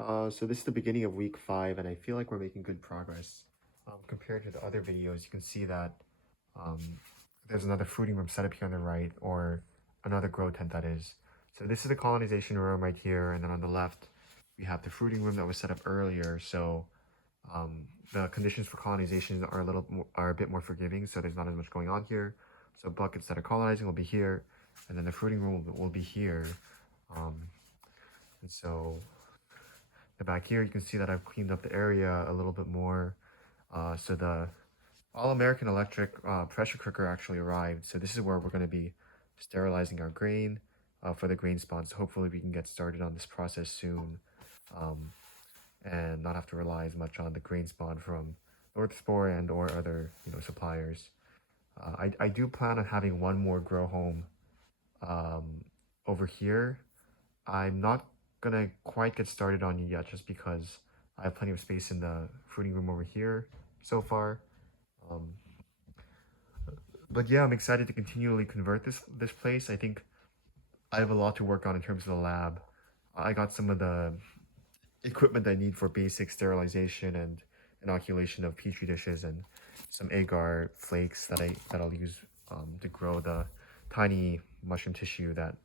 So this is the beginning of week 5, and I feel like we're making good progress. Compared to the other videos, you can see that um, there's another fruiting room set up here on the right, or another grow tent that is. So this is the colonization room right here, and then on the left, we have the fruiting room that was set up earlier. So the conditions for colonization are a bit more forgiving, so there's not as much going on here. So buckets that are colonizing will be here, and then the fruiting room will be here. Um, and so the back here, you can see that I've cleaned up the area a little bit more. So the All-American Electric pressure cooker actually arrived. So this is where we're going to be sterilizing our grain for the grain spawn. So hopefully we can get started on this process soon um, and not have to rely as much on the grain spawn from Northspore and or other suppliers. I do plan on having one more grow home over here. I'm not gonna quite get started on it yet just because I have plenty of space in the fruiting room over here so far. Um, but yeah, I'm excited to continually convert this place. I think I have a lot to work on in terms of the lab. I got some of the equipment I need for basic sterilization and inoculation of petri dishes and some agar flakes that I'll use to grow the tiny mushroom tissue that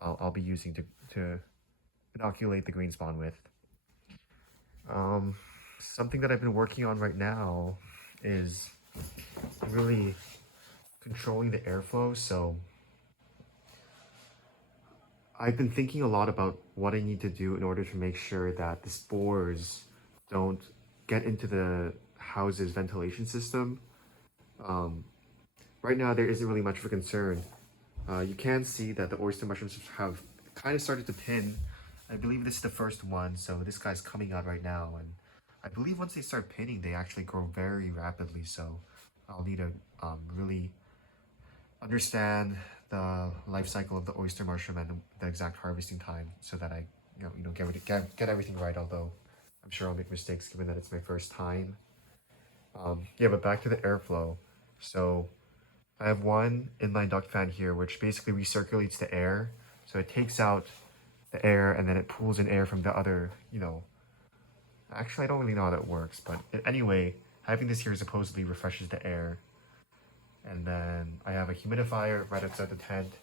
I'll be using to inoculate the green spawn with. Something that I've been working on right now is really controlling the airflow. So I've been thinking a lot about what I need to do in order to make sure that the spores don't get into the house's ventilation system. Right now, there isn't really much of a concern. You can see that the oyster mushrooms have kind of started to pin. I believe this is the first one, so this guy's coming out right now, and I believe once they start pinning, they actually grow very rapidly, so I'll need to really understand the life cycle of the oyster mushroom and the exact harvesting time so that I get everything right, although I'm sure I'll make mistakes given that it's my first time. Yeah, but back to the airflow. So I have one inline duct fan here, which basically recirculates the air. So it takes out the air and then it pulls in air from the other, actually I don't really know how that works, but anyway, having this here supposedly refreshes the air. And then I have a humidifier right outside the tent,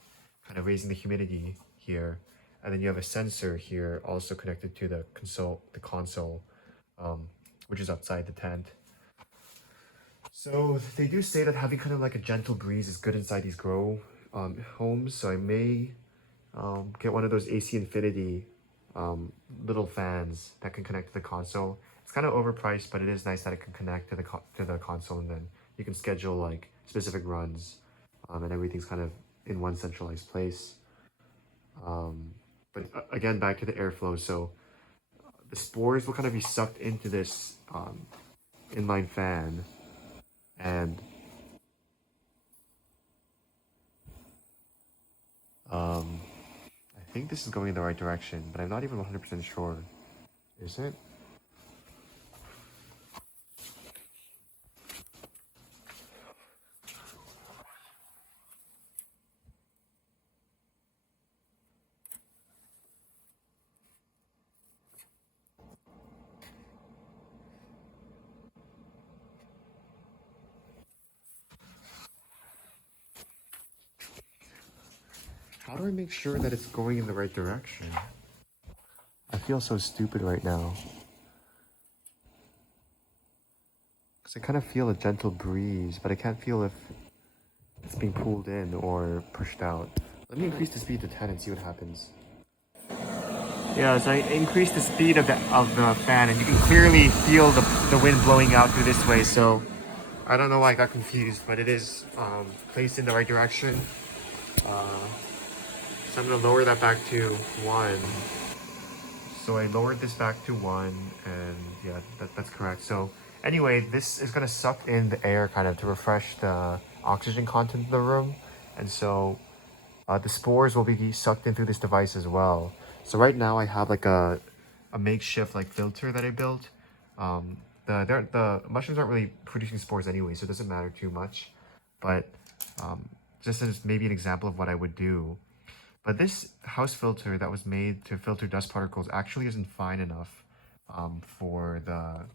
kind of raising the humidity here. And then you have a sensor here also connected to the console, which is outside the tent. So they do say that having kind of like a gentle breeze is good inside these grow homes. So I may get one of those AC Infinity little fans that can connect to the console. It's kind of overpriced, but it is nice that it can connect to the console, and then you can schedule like specific runs, and everything's kind of in one centralized place. But again, back to the airflow. So the spores will kind of be sucked into this inline fan, and I think this is going in the right direction, but I'm not even 100% sure. Is it? How do I make sure that it's going in the right direction? I feel so stupid right now. Because I kind of feel a gentle breeze, but I can't feel if it's being pulled in or pushed out. Let me increase the speed to 10 and see what happens. Yeah, so I increased the speed of the fan, and you can clearly feel the wind blowing out through this way. So I don't know why I got confused, but it is placed in the right direction. So I'm gonna lower that back to 1. So I lowered this back to 1, and yeah, that's correct. So anyway, this is gonna suck in the air kind of to refresh the oxygen content of the room, and so the spores will be sucked in through this device as well. So right now I have like a makeshift like filter that I built. The mushrooms aren't really producing spores anyway, so it doesn't matter too much. But just as maybe an example of what I would do. But this house filter that was made to filter dust particles actually isn't fine enough. for the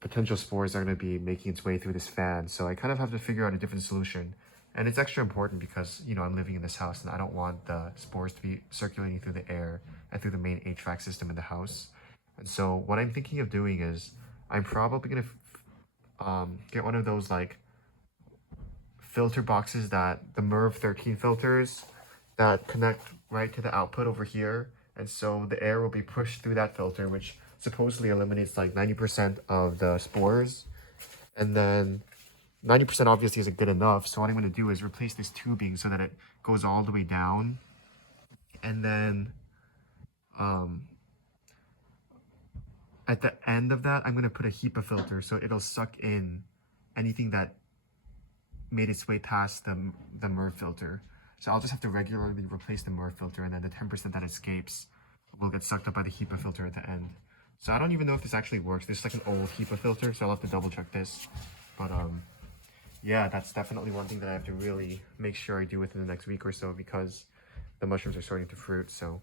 potential spores that are going to be making its way through this fan. So I kind of have to figure out a different solution. And it's extra important because, you know, I'm living in this house and I don't want the spores to be circulating through the air and through the main HVAC system in the house. And so what I'm thinking of doing is I'm probably going to get one of those like filter boxes that the MERV 13 filters that connect right to the output over here. And so the air will be pushed through that filter, which supposedly eliminates like 90% of the spores. And then 90% obviously isn't good enough. So what I'm going to do is replace this tubing so that it goes all the way down. And then at the end of that, I'm going to put a HEPA filter so it'll suck in anything that made its way past the MERV filter. So I'll just have to regularly replace the MERV filter, and then the 10% that escapes will get sucked up by the HEPA filter at the end. So I don't even know if this actually works. This is like an old HEPA filter, so I'll have to double check this. But yeah, that's definitely one thing that I have to really make sure I do within the next week or so because the mushrooms are starting to fruit. So